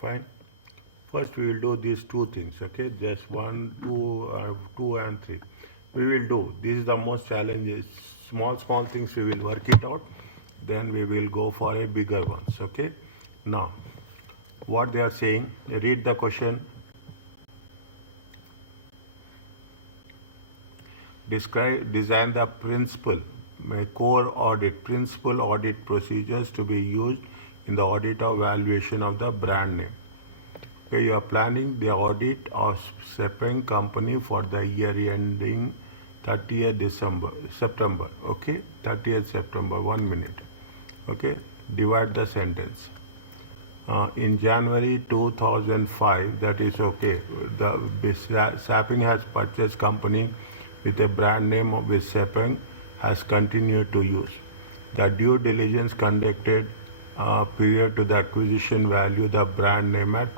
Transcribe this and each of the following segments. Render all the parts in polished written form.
Fine. First, we will do these two things, okay? Just one, two, and three. We will do. This is the most challenges. Small things we will work it out. Then we will go for a bigger ones, okay? Now, what they are saying, read the question. Design the core audit, principal audit procedures to be used in the audit or valuation of the brand name. Okay, you are planning the audit of Sepang company for the year ending 30th September. Okay, 30th September, 1 minute. Okay, divide the sentence. In January 2005, that is okay. The Saping has purchased company with a brand name with Sepang has continued to use. The due diligence conducted prior to the acquisition value the brand name at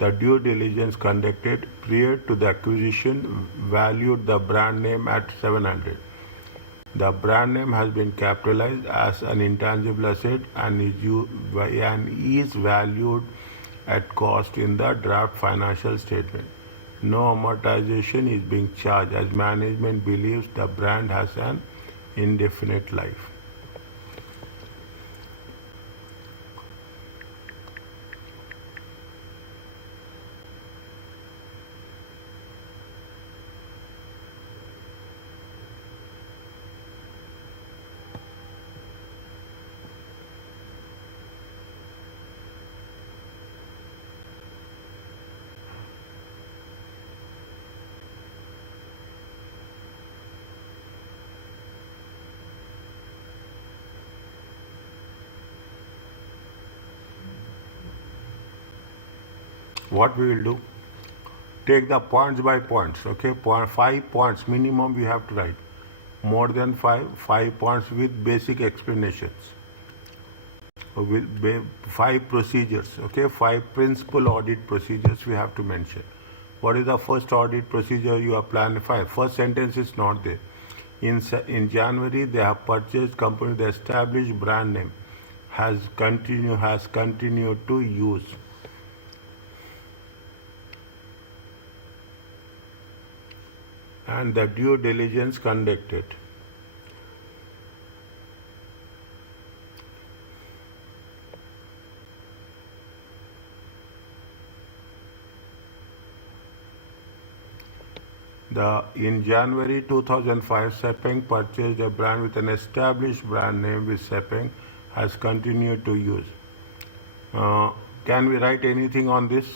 the due diligence conducted prior to the acquisition valued the brand name at 700. The brand name has been capitalized as an intangible asset and is valued at cost in the draft financial statement. No amortization is being charged as management believes the brand has an indefinite life. What we will do? Take the points by points, okay? 5 points minimum we have to write. More than 5 points with basic explanations. With 5 procedures, okay? 5 principal audit procedures we have to mention. What is the first audit procedure you are planning? First sentence is not there. In January, they have purchased company, the established brand name has continued to use. And the due diligence conducted. In January 2005, Sepang purchased a brand with an established brand name which Sepang has continued to use. Can we write anything on this?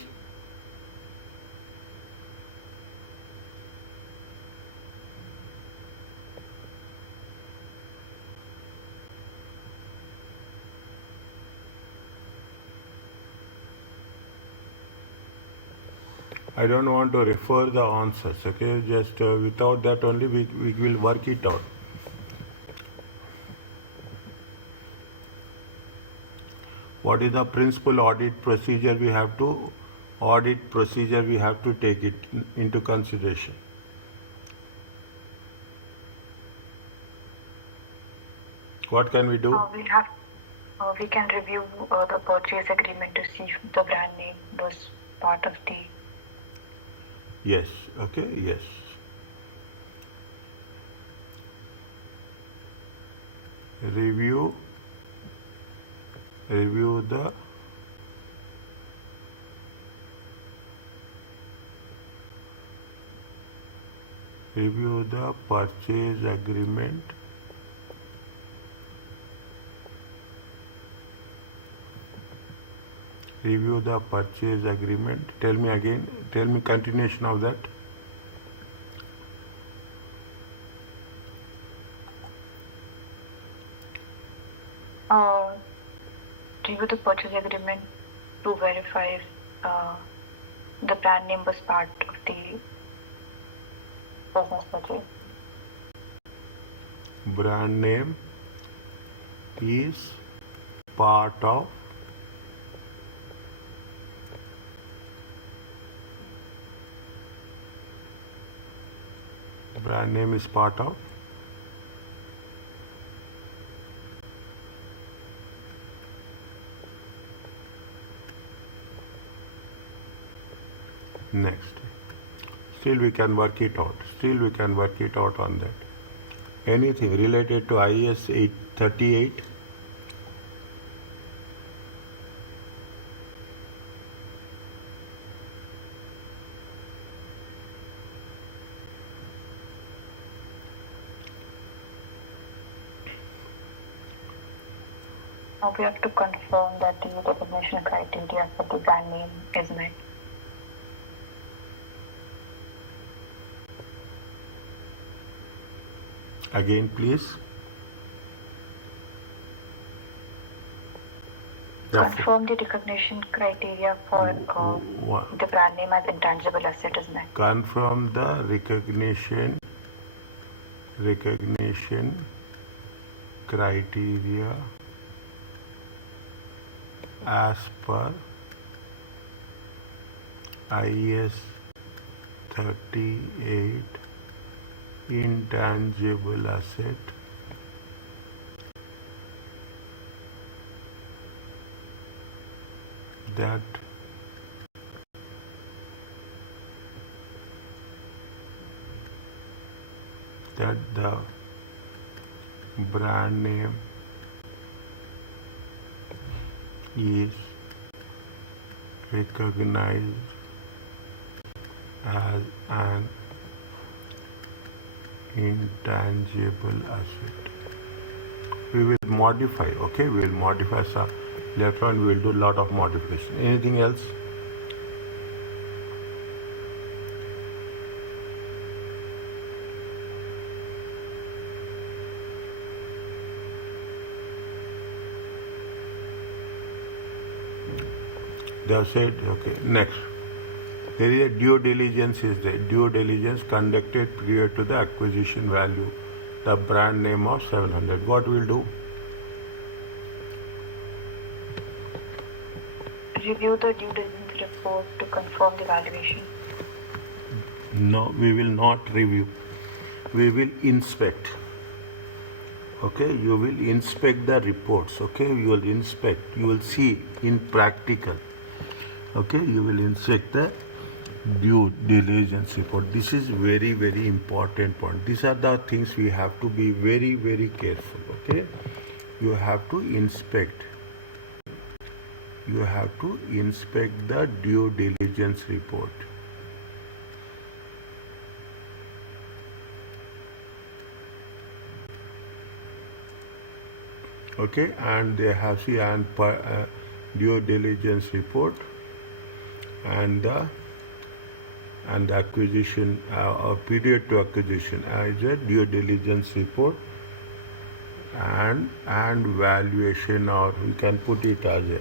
I don't want to refer the answers, okay? Just without that only we will work it out. What is the principal audit procedure we have to take it into consideration? What can we do? We can review the purchase agreement to see if the brand name was part of the. Yes, okay, yes. Review the purchase agreement review the purchase agreement. Tell me again, tell me continuation of that. Review the purchase agreement to verify if the brand name was part of the business purchase. Brand name is part of Next. Still we can work it out. Still we can work it out on that. Anything related to IS 838? Now we have to confirm that the recognition criteria for the brand name is met. Again, please. Confirm the recognition criteria for the brand name as intangible asset is met. Confirm the recognition criteria as per IS 38 intangible asset that the brand name is recognized as an intangible asset. We will modify, okay? We will modify some. Later on, we will do a lot of modification. Anything else? They have said, okay, next. There is a due diligence is there. Due diligence conducted prior to the acquisition value, the brand name of 700. What we will do? Review the due diligence report to confirm the valuation. No, we will not review. We will inspect. Okay, you will inspect the reports. Okay, you will inspect. You will see in practical. Okay, you will inspect the due diligence report. This is very, very important point. These are the things we have to be very, very careful. Okay, you have to inspect. You have to inspect the due diligence report. Okay, and they have due diligence report and the acquisition or period to acquisition as a due diligence report and valuation, or we can put it as a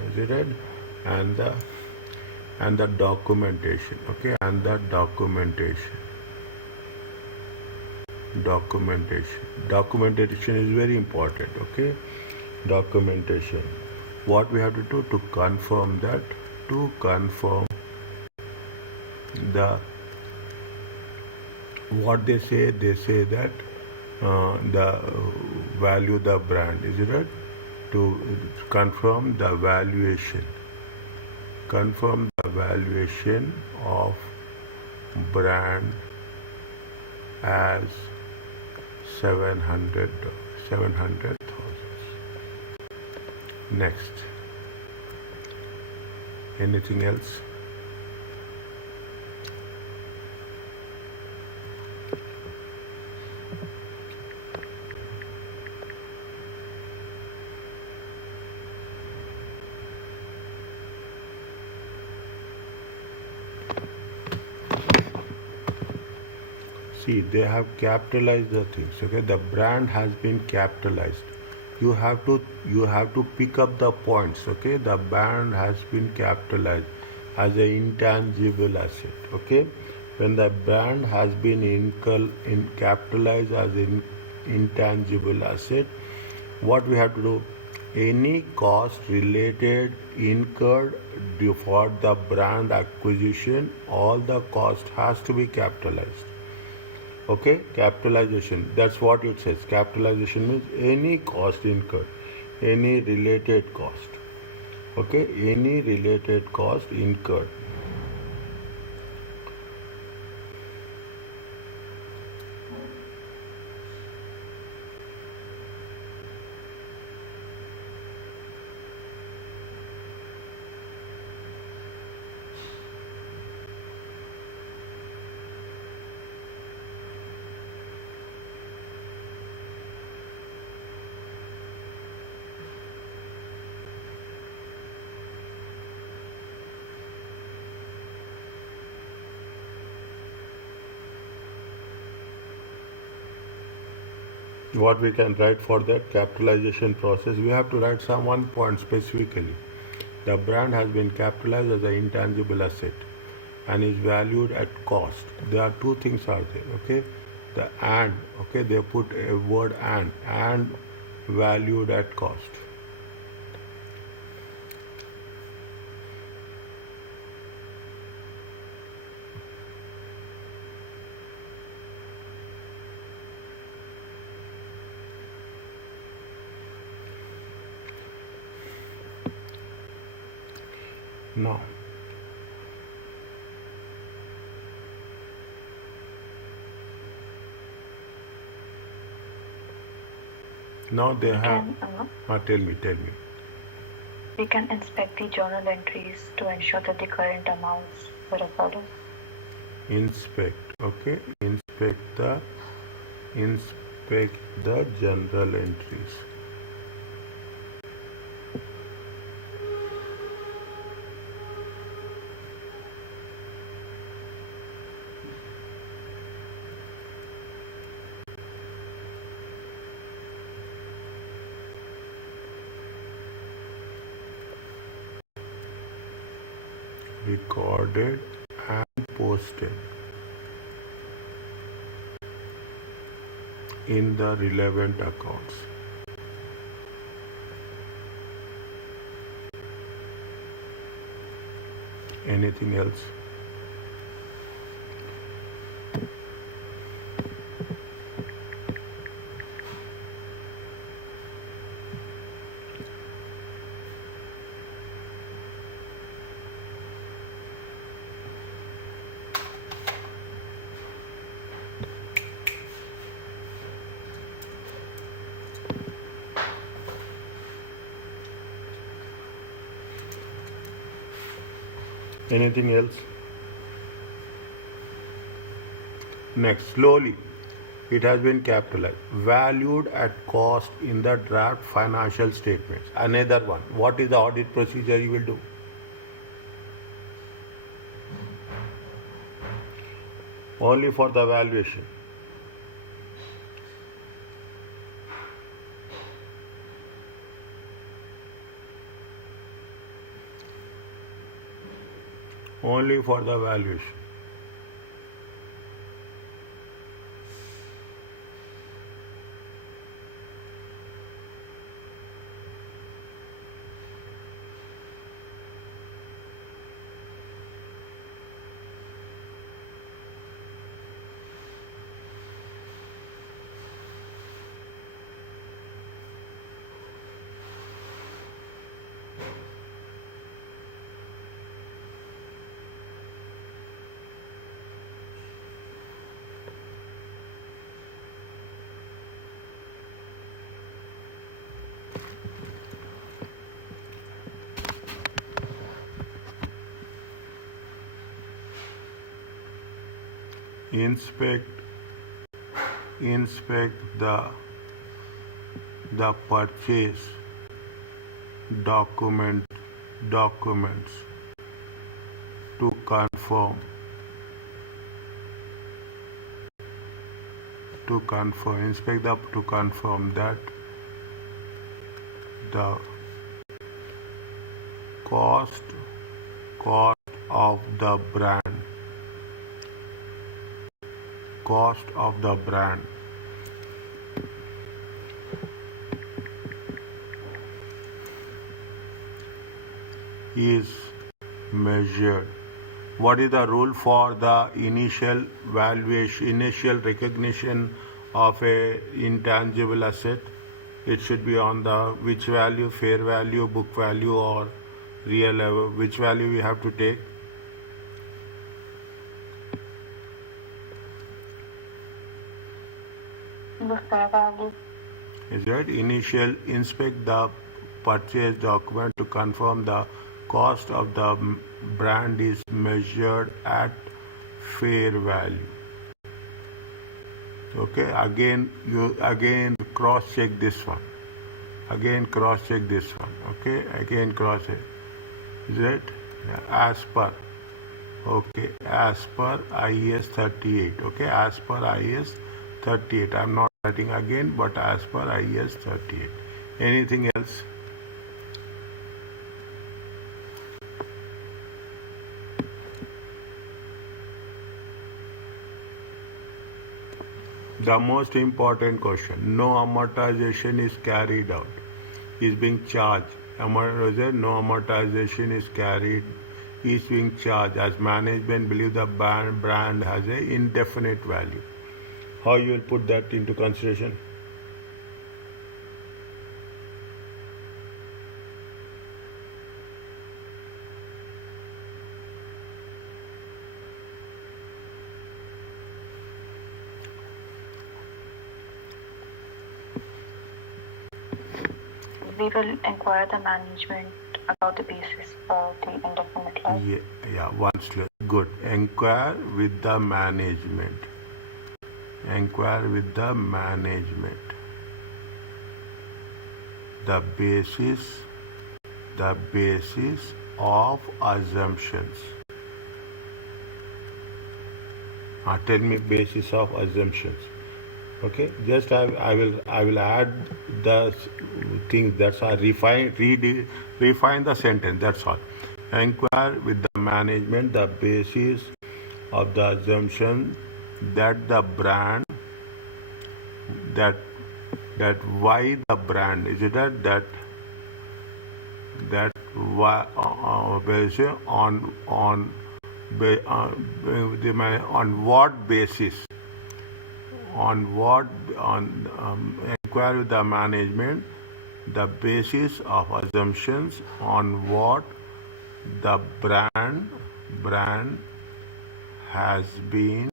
and the documentation. Okay, and the documentation is very important. Okay, documentation. What we have to do to confirm that, what they say that the value the brand, is it right? To confirm the valuation of brand as 700,000. Next. Anything else? See, they have capitalized the things. Okay, the brand has been capitalized. You have to pick up the points. Okay, the brand has been capitalized as an intangible asset. Okay, when the brand has been capitalized as an intangible asset, what we have to do? Any cost related incurred for the brand acquisition, all the cost has to be capitalized. Okay, capitalization, that's what it says. Capitalization means any cost incurred, any related cost. Okay, any related cost incurred what we can write for that capitalization process, we have to write some one point specifically. The brand has been capitalized as an intangible asset and is valued at cost. There are two things are there, okay? The and, okay, they put a word and valued at cost. Now, they have. Tell me. We can inspect the journal entries to ensure that the current amounts were recorded. Inspect, okay. Inspect the journal entries. Recorded and posted in the relevant accounts. Anything else? Anything else? Next, slowly, it has been capitalized, valued at cost in the draft financial statements. Another one. What is the audit procedure you will do? Only for the valuation. Only for the valuation. Inspect the purchase documents to confirm that the cost of the brand is measured. What is the rule for the initial recognition of a intangible asset? It should be on the which value, fair value, book value, or real level. Which value we have to take? The fair value. Is right. Inspect the purchase document to confirm the cost of the brand is measured at fair value. Okay, again cross check this one. Okay, again cross check. Is it? As per. Okay, as per IAS 38. Okay, as per IAS 38. I'm not writing again, but as per IS 38. Anything else? The most important question, no amortization is carried out, is being charged. No amortization is carried, is being charged as management believe the brand has an indefinite value. How you will put that into consideration? We will inquire the management about the basis of the indefinite life. Yeah, once good. Inquire with the management. Inquire with the management. The basis of assumptions. Tell me basis of assumptions. Okay, just I will add the things. That's all. Refine the sentence. That's all. Inquire with the management the basis of the assumption that the brand that why the brand is it that why based on what basis inquire with the management the basis of assumptions on what the brand has been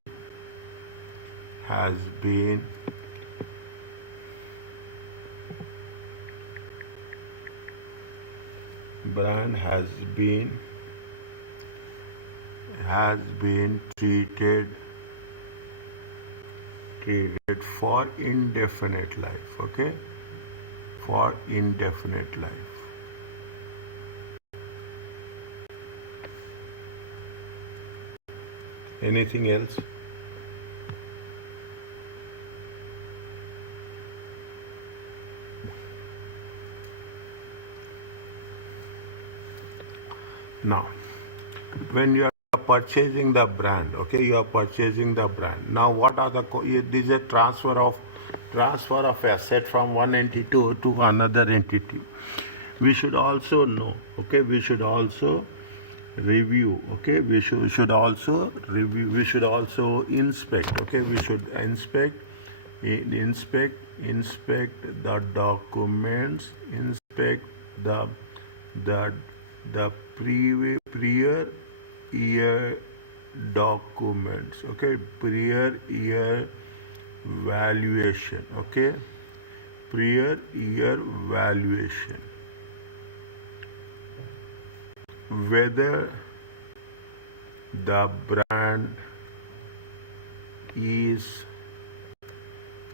treated for indefinite life. Okay, for indefinite life. Anything else? Now, when you are purchasing the brand, okay, you are purchasing the brand. Now, what are the this is a transfer of asset from one entity to another entity. We should also know, okay, we should also review, okay, we should also review, we should also inspect, okay, we should inspect the documents, inspect the prior year documents, okay, prior year valuation, okay, prior year valuation, whether the brand is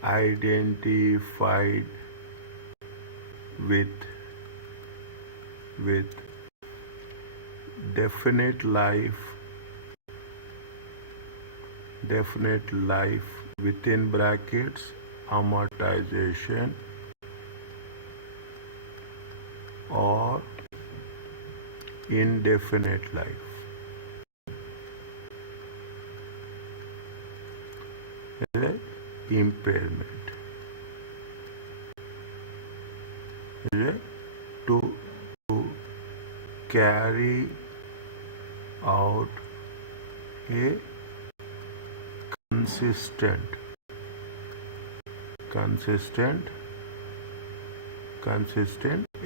identified with definite life within brackets amortization or indefinite life. Right? Impairment. Right? To carry out a consistent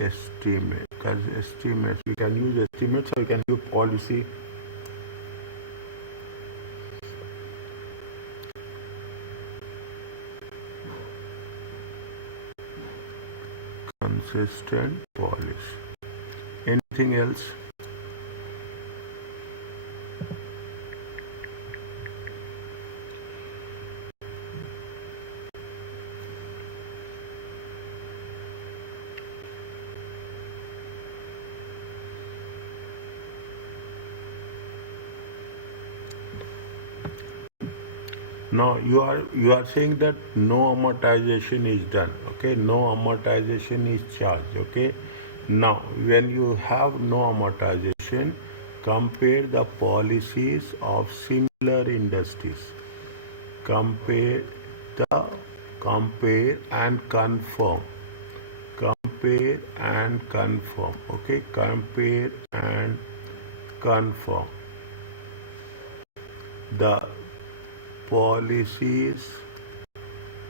estimate. Estimates. We can use estimates or we can use policy. Consistent policy. Anything else? No, you are saying that no amortization is done. Okay, no amortization is charged. Okay, now when you have no amortization, compare the policies of similar industries. Compare the compare and confirm. Compare and confirm. Okay, compare and confirm the policies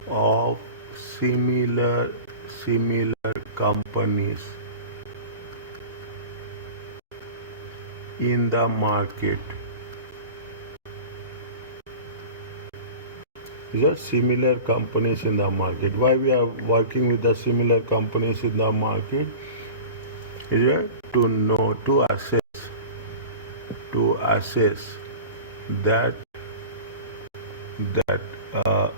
of similar companies in the market. These are similar companies in the market. Why we are working with the similar companies in the market? Is to know, to assess that that uh,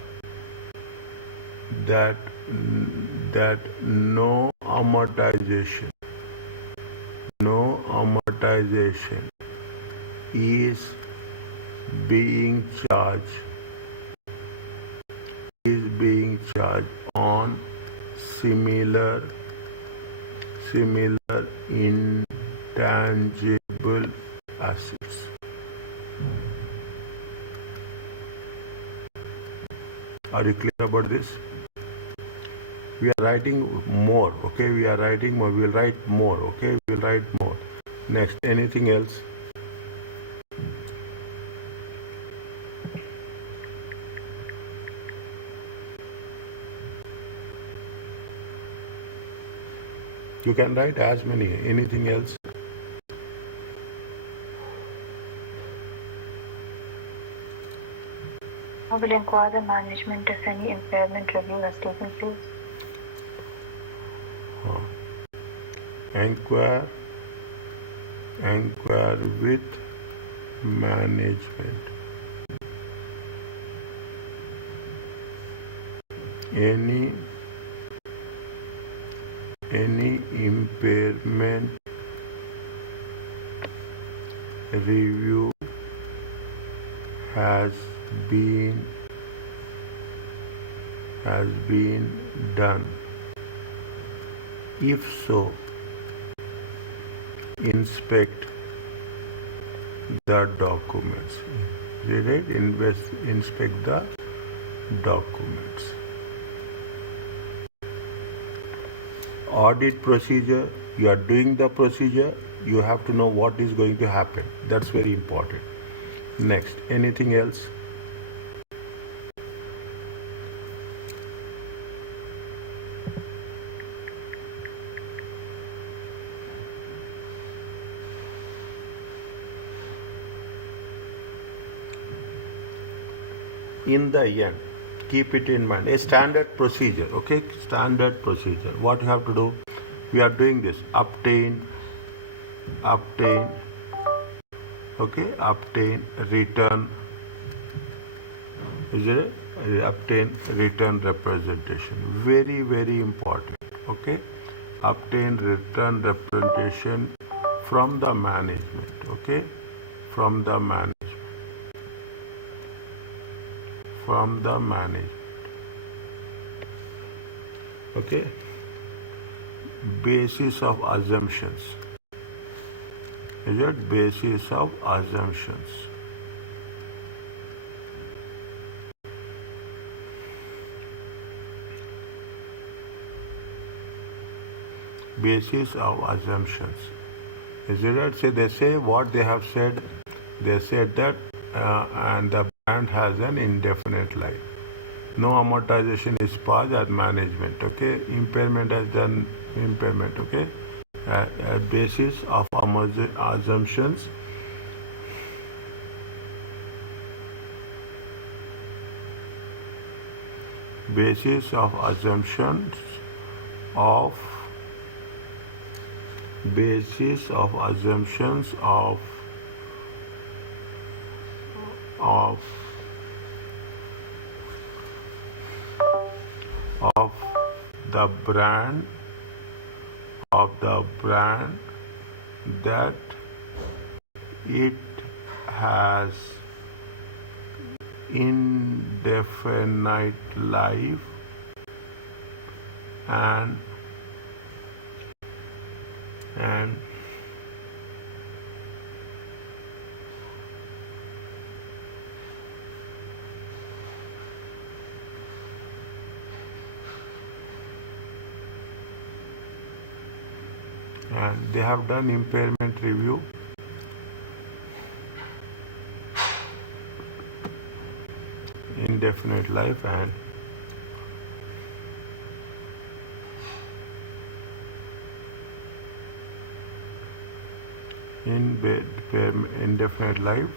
that that no amortization is being charged on similar intangible assets. Are you clear about this? We are writing more. Okay, we are writing more. We will write more. Okay, we will write more. Next, anything else? You can write as many. Anything else? I will inquire the management if any impairment review has taken place. Inquire with management. Any impairment review has been done. If so, inspect the documents. Read it, inspect the documents. Audit procedure, you are doing the procedure, you have to know what is going to happen. That's very important. Next, anything else? In the end, keep it in mind, a standard procedure. Okay, standard procedure. What you have to do, we are doing this: obtain, okay, obtain, return, is it? Obtain return representation. Very, very important. Okay, obtain return representation from the management. Okay, from the management. Okay, basis of assumptions. Is it basis of assumptions? Basis of assumptions. Is it right? So they say what they have said. They said that and the brand has an indefinite life. No amortization is passed at management. Okay, impairment has done impairment. Okay, basis of assumptions. Basis of assumptions of the brand that it has indefinite life and and and they have done impairment review indefinite life and indefinite life,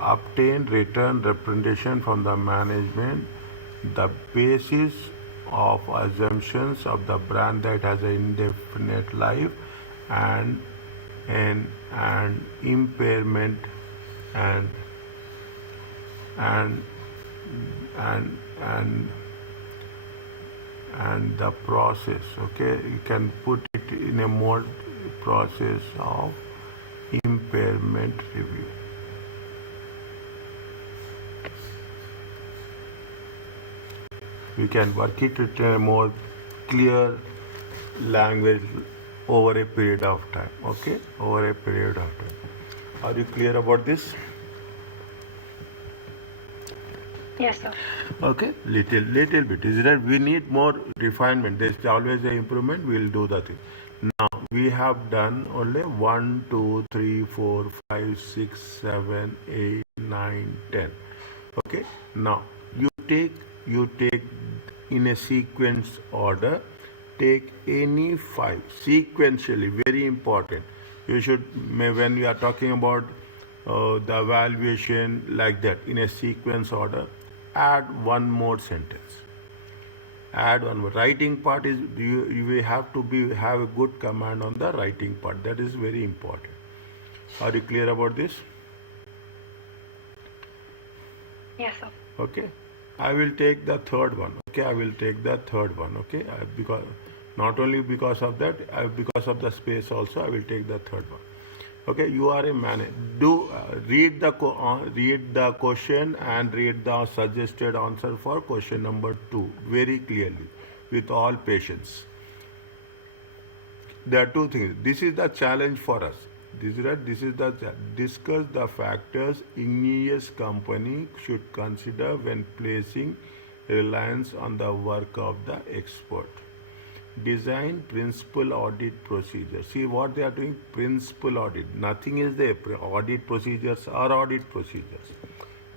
obtain written representation from the management, the basis of assumptions of the brand that has an indefinite life and and impairment and and and and and the process. Okay, you can put it in a more process of impairment review. We can work it in a more clear language over a period of time. Okay, over a period of time. Are you clear about this? Yes, sir. Okay, little bit. Is that we need more refinement? There's always an improvement. We'll do the thing. Now we have done only 1, 2, 3, 4, 5, 6, 7, 8, 9, 10. Okay. Now you take in a sequence order. Take any five sequentially. Very important. You should when we are talking about the evaluation like that in a sequence order. Add one more sentence. Add one more. Writing part is you will have to have a good command on the writing part. That is very important. Are you clear about this? Yes, sir. Okay. I will take the third one. Okay, I will take the third one. Okay, because not only because of that, because of the space also, I will take the third one. Okay, you are a manager. Do read the question and read the suggested answer for question number 2 very clearly with all patience. There are two things. This is the challenge for us. Discuss the factors igneous company should consider when placing reliance on the work of the expert. Design principal audit procedure. See what they are doing? Principal audit. Nothing is there. Audit procedures are audit procedures.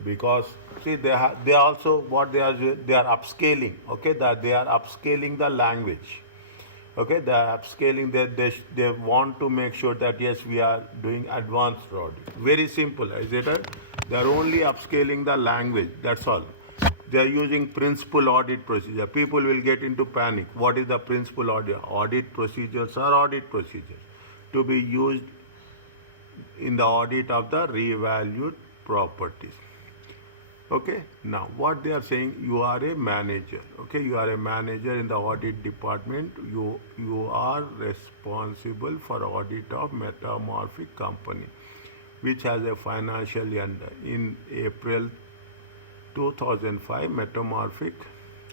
Because see they also what they are upscaling. Okay, that they are upscaling the language. Okay, the upscaling they want to make sure that yes we are doing advanced audit. Very simple, is it? They are only upscaling the language. That's all. They are using principal audit procedure. People will get into panic. What is the principal audit? Audit procedures are audit procedures to be used in the audit of the revalued properties. Okay, now what they are saying, you are a manager. Okay, you are a manager in the audit department. You are responsible for audit of metamorphic company, which has a financial year in April 2005. Metamorphic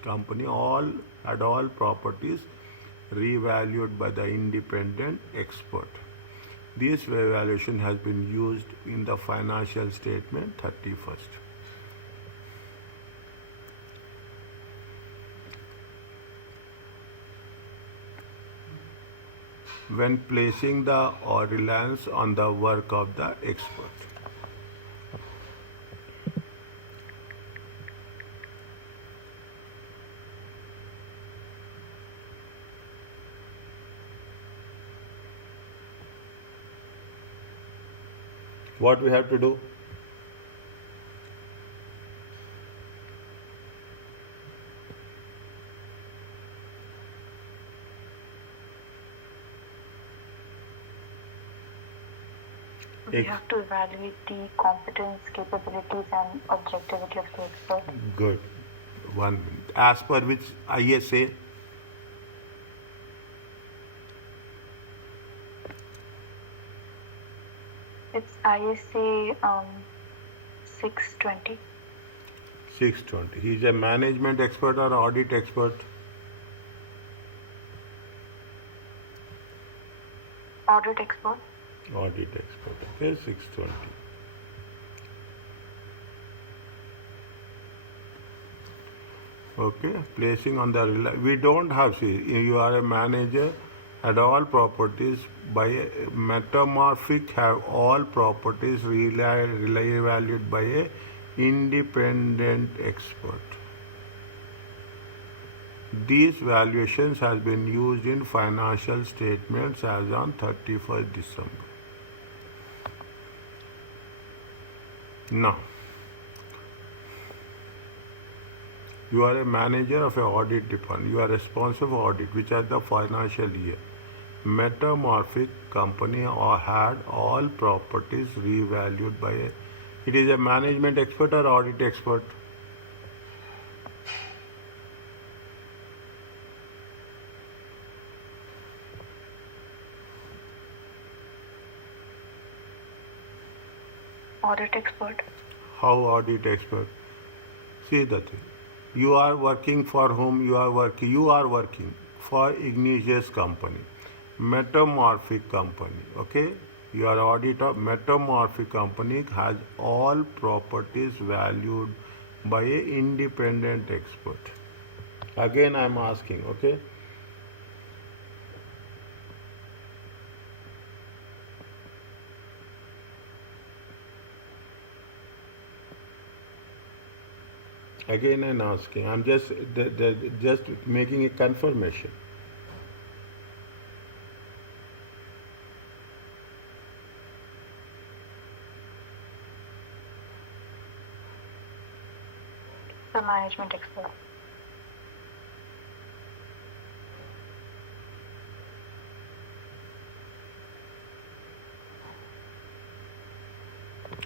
company had all properties revalued by the independent expert. This revaluation has been used in the financial statement 31st. When placing the reliance on the work of the expert. What we have to do? We have to evaluate the competence, capabilities, and objectivity of the expert. Good. 1 minute. As per which ISA? It's ISA 620. 620. He's a management expert or audit expert? Audit expert. Audit expert. Okay, 620. Okay, placing on the we don't have, see, you are a manager at all properties by a metamorphic have all properties evaluated by a independent expert. These valuations has been used in financial statements as on 31st December. Now, you are a manager of an audit department. You are responsible for audit, which are the financial year. Metamorphic company or had all properties revalued by a. It is a management expert or audit expert? Audit expert. How audit expert? See the thing. You are working for whom you are working? You are working for Ignatius company, metamorphic company. Okay, you are auditor. Metamorphic company has all properties valued by a independent expert. Again, I am asking. Okay. Again, I'm asking. I'm just making a confirmation. The management expert.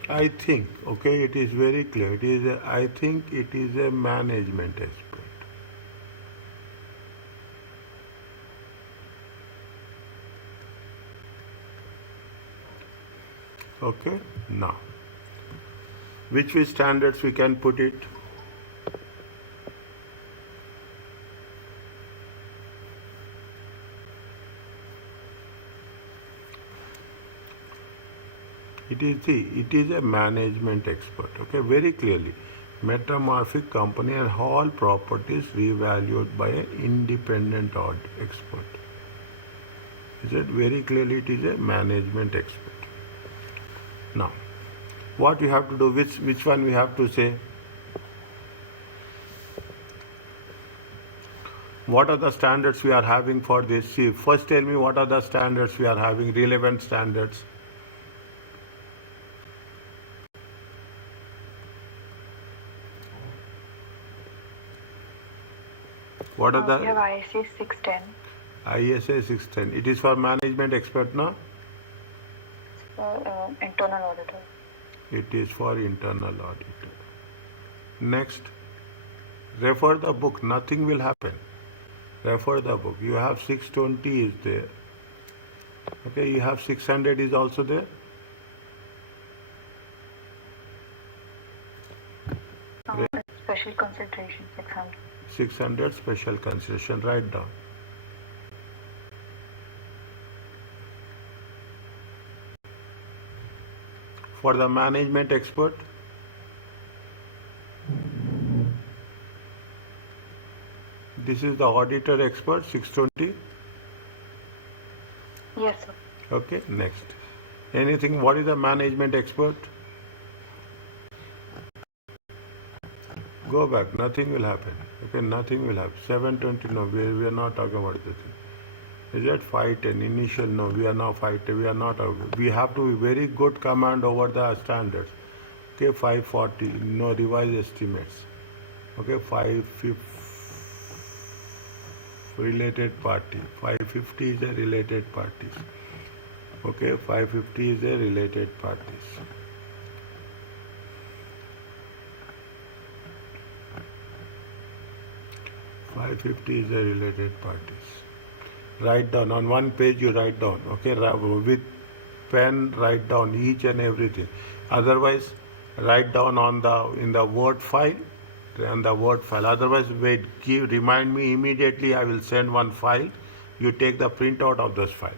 I think, okay, it is very clear. It is. I think it is a management expert. Okay. Now, which standards we can put it? It is a management expert. Okay, very clearly, metamorphic company and all properties revalued by an independent audit expert. Is it very clearly? It is a management expert. Now, what we have to do? Which one we have to say? What are the standards we are having for this? See, first tell me what are the standards we are having, relevant standards. What are the? We have ISA 610. ISA 610. It is for management expert, no? For internal auditor. It is for internal auditor. Next, refer the book. Nothing will happen. Refer the book. You have 620 is there. Okay, you have 600 is also there. Special consideration 600. 600 special consideration. Write down. For the management expert, this is the auditor expert 620. Yes, sir. Okay, next. Anything, what is the management expert? Go back, nothing will happen. Okay, nothing will happen. 720, no, we are not talking about this. Is that 510? Initial, no, we are not 510, we are not. We have to be very good command over the standards. Okay, 540, no revised estimates. Okay, 550, related party. 550 is a related parties. Okay, 550 is a related parties. $550 is a related parties. Write down on one page. You write down. Okay, with pen write down each and everything. Otherwise, write down on the in the Word file. on the Word file. Otherwise, wait, remind me immediately. I will send one file. You take the printout of this file.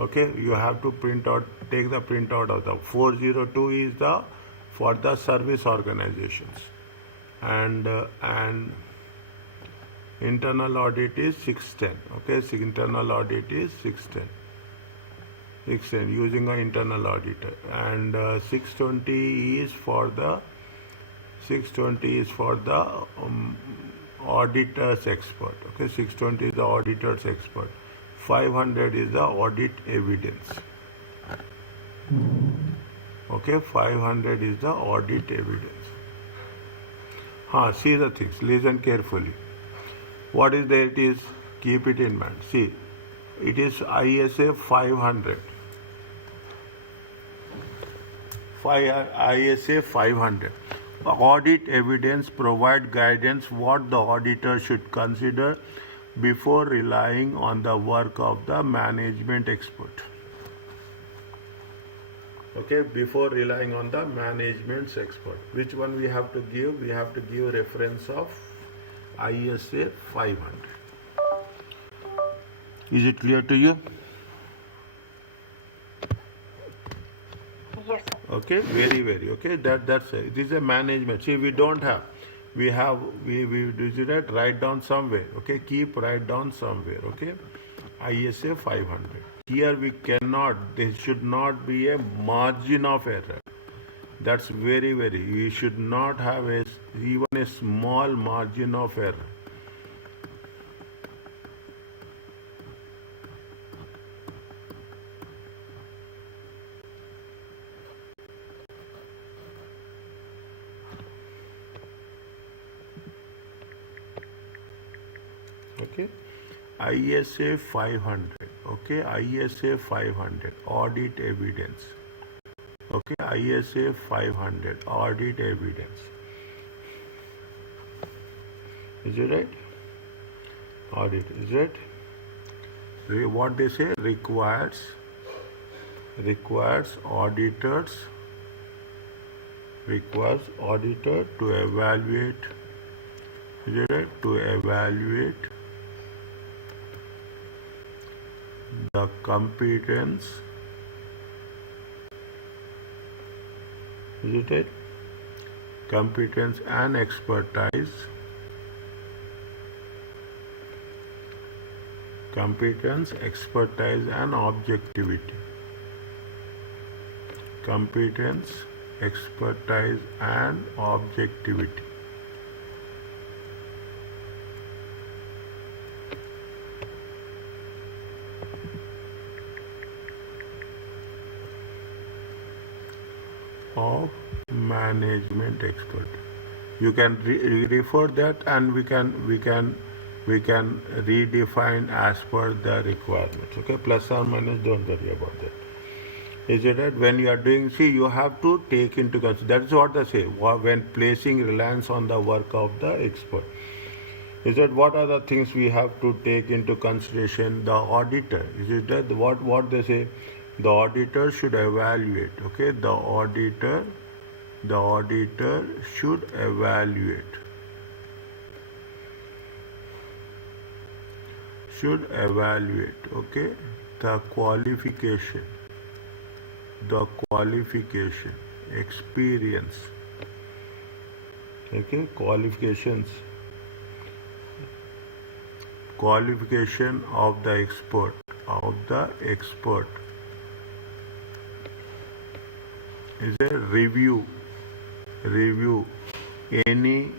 Okay, you have to take the printout of the 402 is the for the service organizations, and internal audit is 610. Okay, so internal audit is 610. 610 using an internal auditor, and 620 is for the auditor's expert. Okay, 620 is the auditor's expert. 500 is the audit evidence. Okay, 500 is the audit evidence. See the things, listen carefully. What is there? It is, keep it in mind. See, it is ISA 500. ISA 500. Audit evidence provide guidance what the auditor should consider before relying on the work of the management expert. Okay, before relying on the management expert. Which one we have to give? We have to give reference of ISA 500. Is it clear to you? Yes, sir. Okay, very okay. That's it. It is a management. See, we don't have. We do that. Write down somewhere. Okay, write down somewhere. Okay, ISA 500. Here we cannot. There should not be a margin of error. That's very. You should not have even a small margin of error. Okay, ISA 500. Okay, ISA 500 audit evidence. Okay, ISA 500 audit evidence. Is it right? Audit, is it? What they say requires auditor to evaluate. Is it right? To evaluate the competence. Is it right? Competence and expertise. Competence, expertise and objectivity. Competence, expertise and objectivity. Of management expert. You can refer that, and we can redefine as per the requirements. Okay, plus or minus, don't worry about that. Is it right? When you are doing, see, you have to take into consideration. That's what they say when placing reliance on the work of the expert. Is that what are the things we have to take into consideration? The auditor. Is it that what they say? The auditor should evaluate. Okay, the auditor should evaluate. Okay, the qualification, experience. Okay, qualification of the expert. Is a review any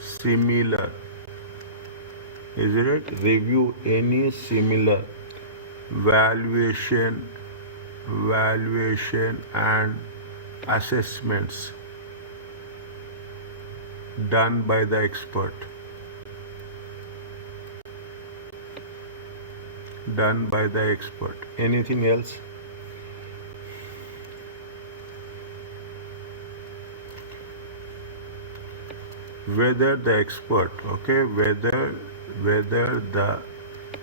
similar. Is it review any similar valuation and assessments done by the expert. Anything else? Whether the expert, okay, whether the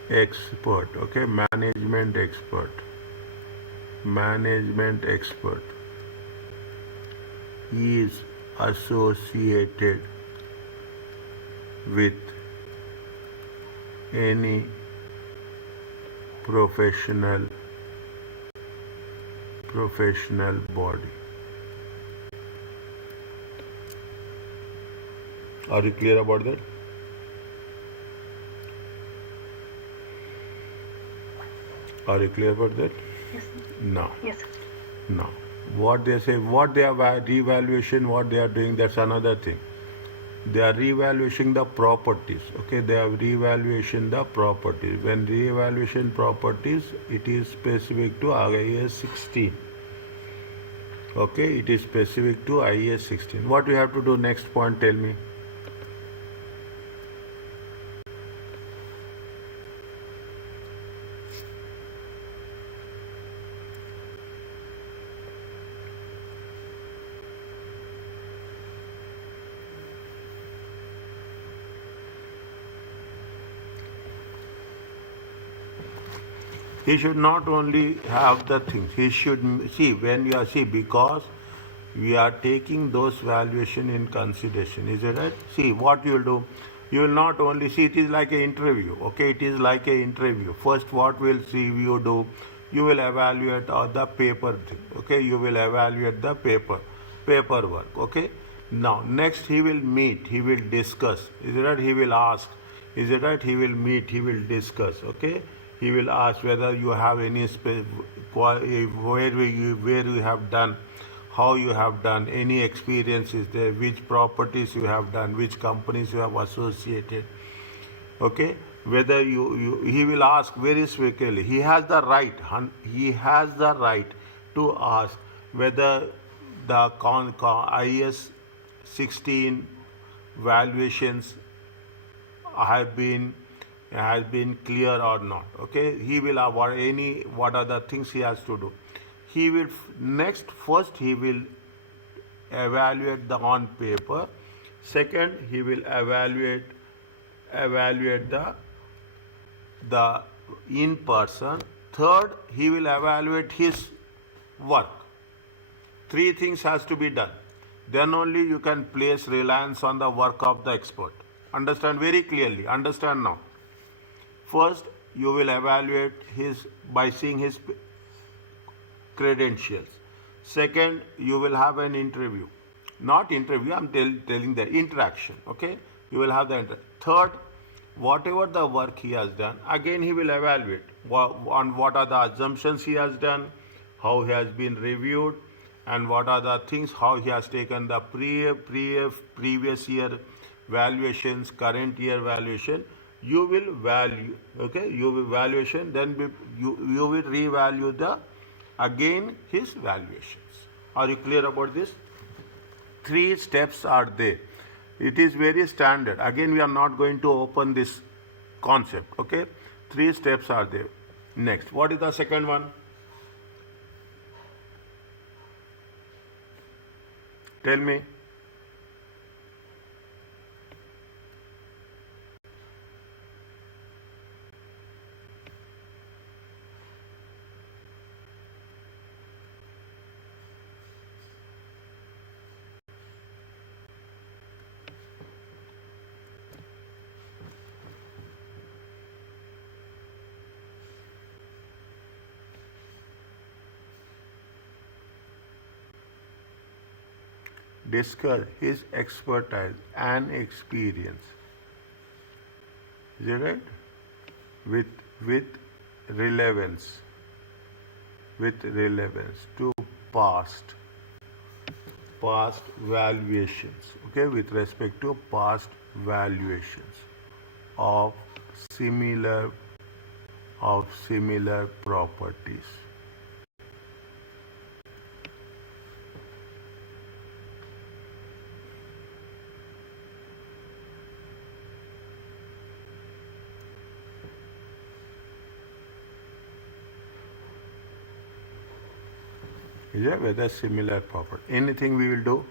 expert, okay, management expert is associated with any professional body. Are you clear about that? Are you clear about that? Yes, sir. No. Yes, sir. No. What they say, what they are revaluation, what they are doing, that's another thing. They are revaluation the properties. Okay, they are revaluation the properties. When revaluation properties, it is specific to IAS 16. Okay, it is specific to IAS 16. What we have to do next point? Tell me. He should not only have the things, he should see when you are because we are taking those valuation in consideration. Is it right? See what you will do. You will not only see, it is like an interview. Okay, it is like an interview. First, what will see you do? You will evaluate the paper thing. Okay, you will evaluate the paperwork. Okay. Now next he will meet. He will discuss. Is it right? He will ask. Is it right? He will meet. He will discuss. Okay. He will ask whether you have any where you have done, how you have done, any experiences there, which properties you have done, which companies you have associated. Okay, whether he will ask very strictly. He has the right. He has the right to ask whether the IS 16 valuations have been has been clear or not. Okay, he will have what are the things he has to do. He will first he will evaluate the on paper. Second, he will evaluate the in person. Third, he will evaluate his work. Three things has to be done. Then only you can place reliance on the work of the expert. Understand very clearly. Understand now. First, you will evaluate by seeing his credentials. Second, you will have an interview. Not interview, I'm telling the interaction. Okay? You will have the Third, whatever the work he has done, again he will evaluate on what are the assumptions he has done, how he has been reviewed, and what are the things, how he has taken the previous year valuations, current year valuation. You will value, okay, you will valuation, then you will revalue again his valuations. Are you clear about this? 3 steps are there. It is very standard. Again, we are not going to open this concept. Okay, 3 steps are there. Next, what is the second one? Tell me. Discuss his expertise and experience. Is it right? With relevance. With relevance to past valuations. Okay, with respect to past valuations of similar properties. Is it whether similar property? Anything we will do?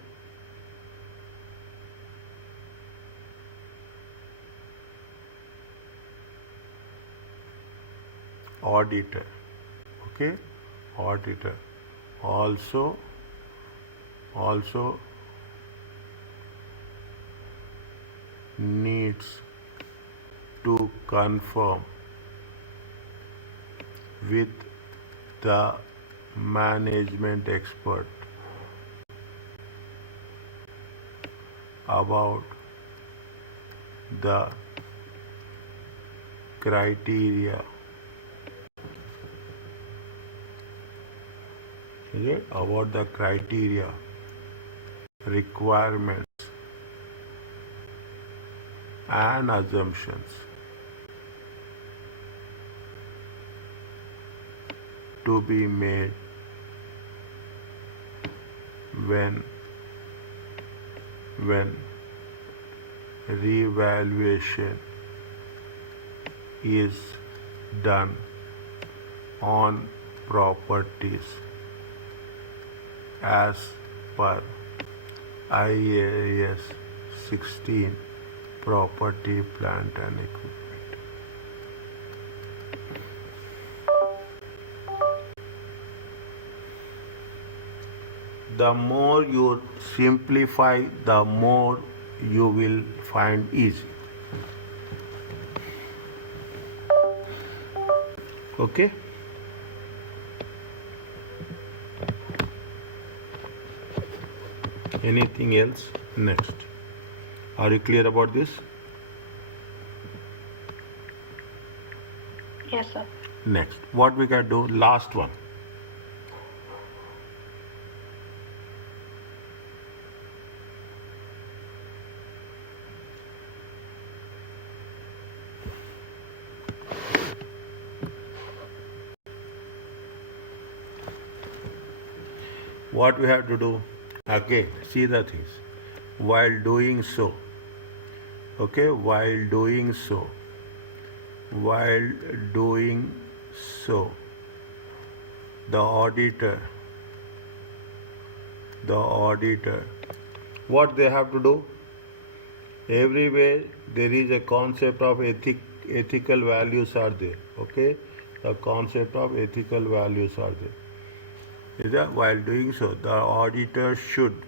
Auditor. Okay, auditor. Also needs to confirm with the management expert about the criteria. Is it? About the criteria, requirements, and assumptions to be made when revaluation is done on properties as per IAS 16 property, plant and equipment. The more you simplify, the more you will find easy. Okay? Anything else? Next. Are you clear about this? Yes, sir. Next. What we can do? Last one. What we have to do? Okay, see the things. While doing so, okay, while doing so, the auditor, what they have to do? Everywhere there is a concept of ethical values are there, okay? The concept of ethical values are there. Is that while doing so, the auditor should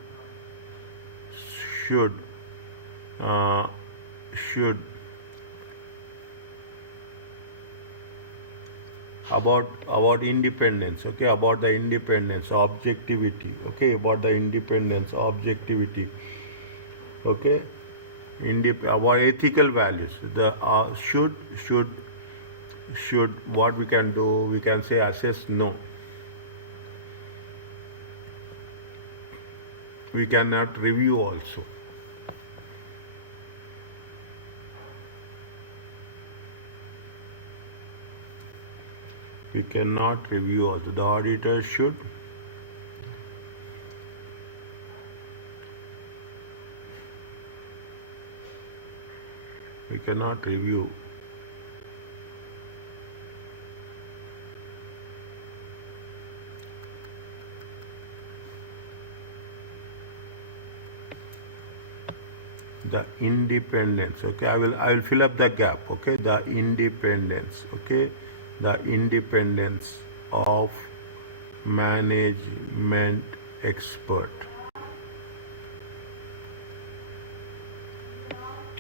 about independence, okay, about the independence, objectivity, okay, about the independence, objectivity, okay, about ethical values. The should what we can do? We can say assess no. We cannot review also. We cannot review also. The auditor should we cannot review. The independence, okay, I will fill up the gap, okay, the independence, okay, the independence of management expert.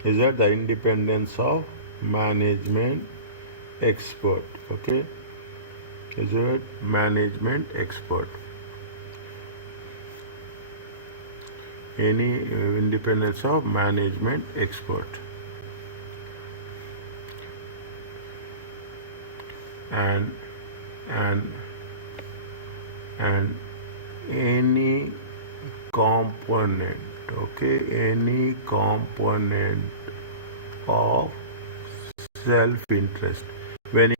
Is that the independence of management expert, okay? Is it management expert? Any independence of management expert. And any component, okay, any component of self-interest when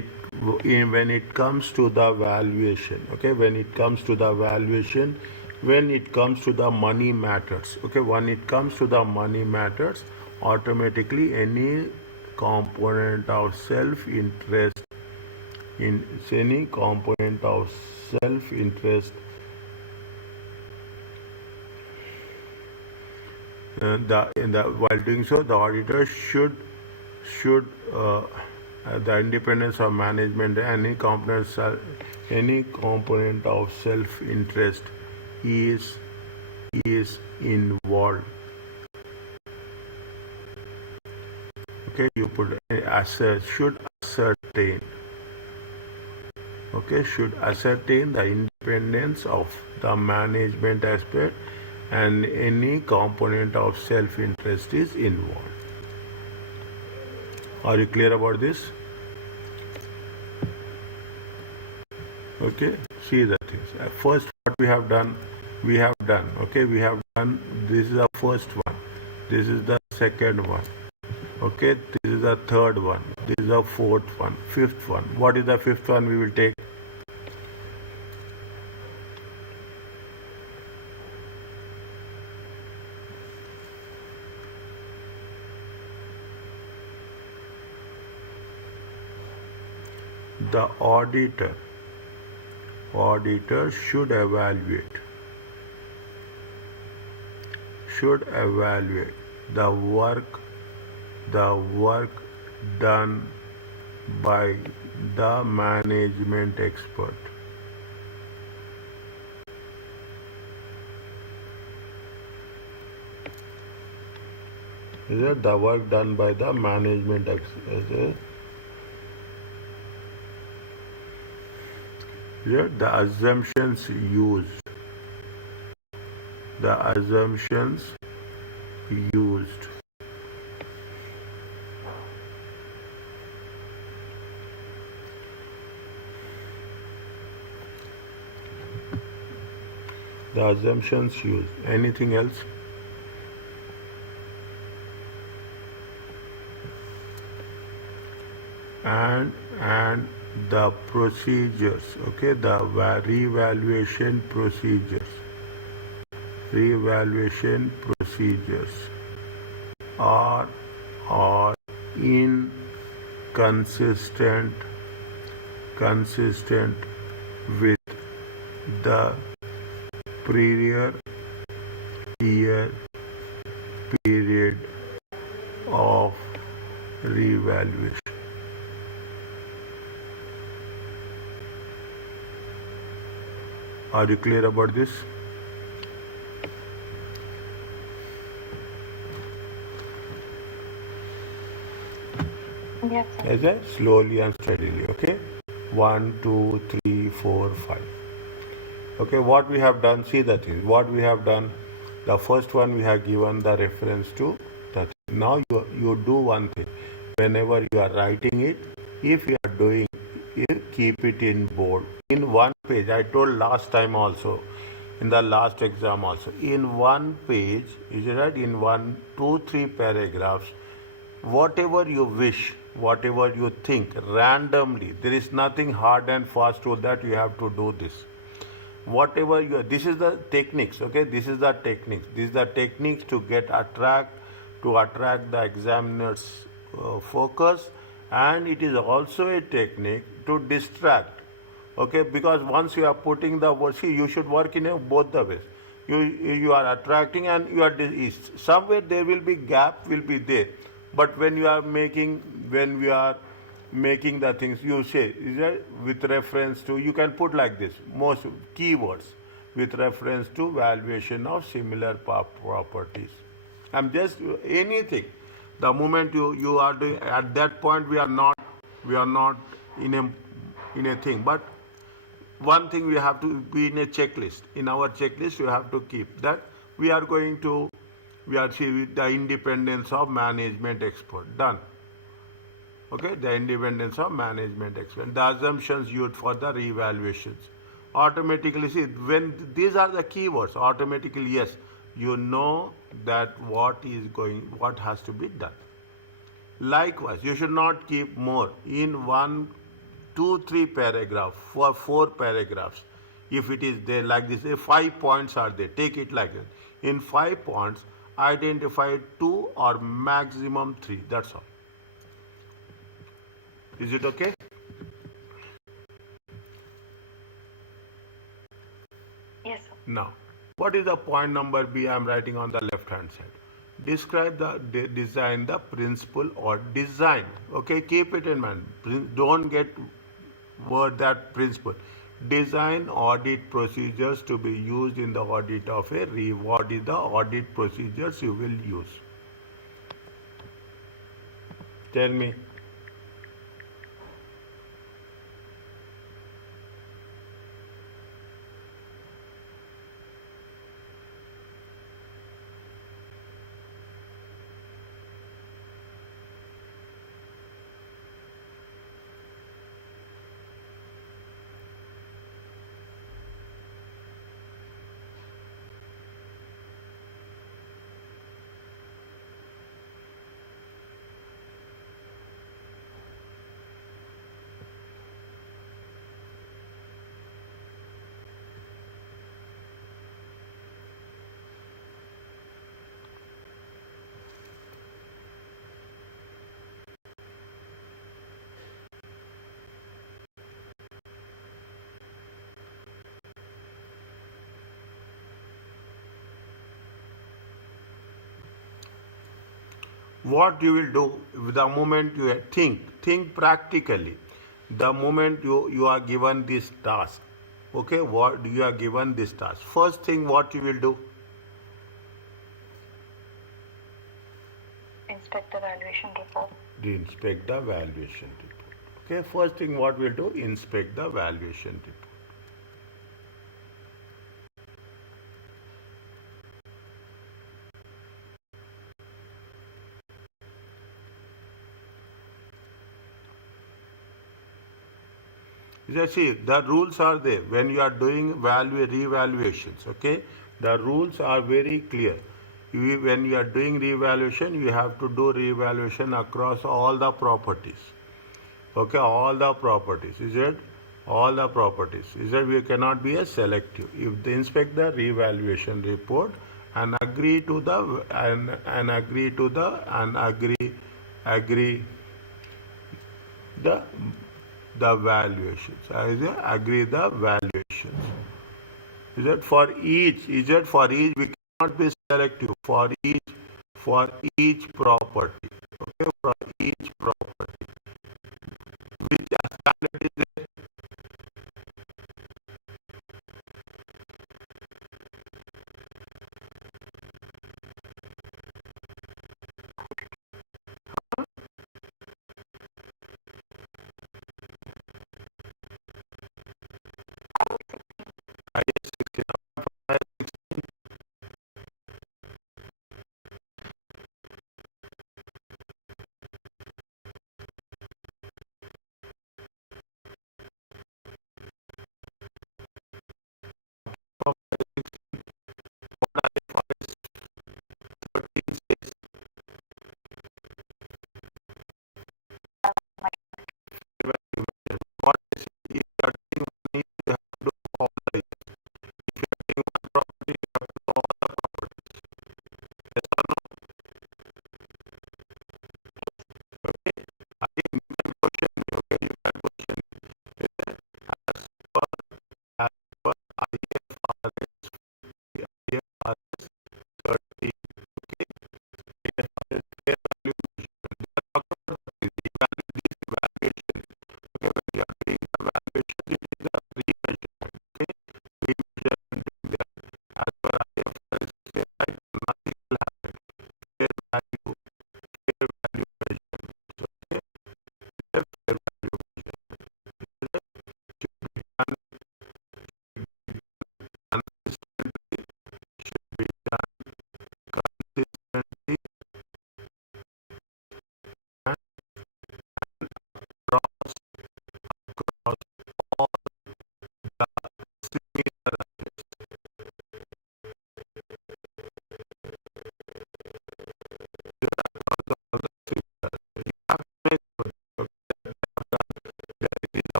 it comes to the valuation, okay, when it comes to the valuation, when it comes to the money matters, okay, when it comes to the money matters, automatically any component of self-interest in any component of self-interest while doing so, the auditor should the independence of management, any component of self-interest is involved Okay, you put assert, should ascertain. Okay, should ascertain the independence of the management aspect and any component of self-interest is involved. Are you clear about this? Okay, see the things. First, what we have done, okay, we have done, this is the first one, this is the second one, okay, this is the third one, this is the fourth one, fifth one. What is the fifth one we will take? The auditor should evaluate the work done by the management expert. Is it the work done by the management expert? Here the assumptions used. The assumptions used. The assumptions used. Anything else? And the procedures, okay, the revaluation procedures are inconsistent with the prior year period of revaluation. Are you clear about this? Yes, sir. As I slowly and steadily, okay? 1, 2, 3, 4, 5. Okay, what we have done, see that is what we have done. The first one we have given the reference to that. Now you do one thing. Whenever you are writing it, if you are doing it, keep it in bold. In one page, I told last time also, in the last exam also, in one page, is it right? In 1, 2, 3 paragraphs, whatever you wish, whatever you think, randomly, there is nothing hard and fast to that you have to do this. Whatever you, this is the techniques, okay, this is the techniques to attract the examiner's focus, and it is also a technique to distract, okay, because once you are putting the word, see, you should work in both the ways. You are attracting and you are somewhere there will be gap will be there, but when we are making the things, you say, is that with reference to, you can put like this, most keywords with reference to valuation of similar properties. I'm just anything. The moment you are doing at that point, we are not in a thing. But one thing, we have to be in a checklist. In our checklist, you have to keep that we are seeing the independence of management expert. Done. Okay, the independence of management expert. The assumptions used for the revaluations. Automatically, see, when these are the keywords, automatically, yes, you know that what has to be done. Likewise, you should not keep more in 1, 2, 3 paragraph, for 4 paragraphs. If it is there like this, if 5 points are there, take it like that. In 5 points, identify 2 or maximum 3. That's all. Is it okay? Yes, sir. Now, what is the point number B I am writing on the left hand side? Describe the design, the principle or design. Okay, keep it in mind. Don't get word that principle. Design audit procedures to be used in the audit of a What is the audit procedures you will use? Tell me. What you will do the moment you think practically. The moment you are given this task, okay, what you are given this task, first thing what you will do? Inspect the valuation report. Inspect the valuation report. Okay, first thing what we'll do, inspect the valuation report. You see, the rules are there when you are doing value revaluations. Okay, the rules are very clear. When you are doing revaluation, you have to do revaluation across all the properties. Okay, all the properties. Is it? All the properties. Is that we cannot be a selective. If they inspect the revaluation report and agree to the and agree to the and agree the valuations. Agree the valuations. Is that for each? Is that for each? We cannot be selective for each property. Okay, for each property. Which standard is there? IS 16.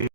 the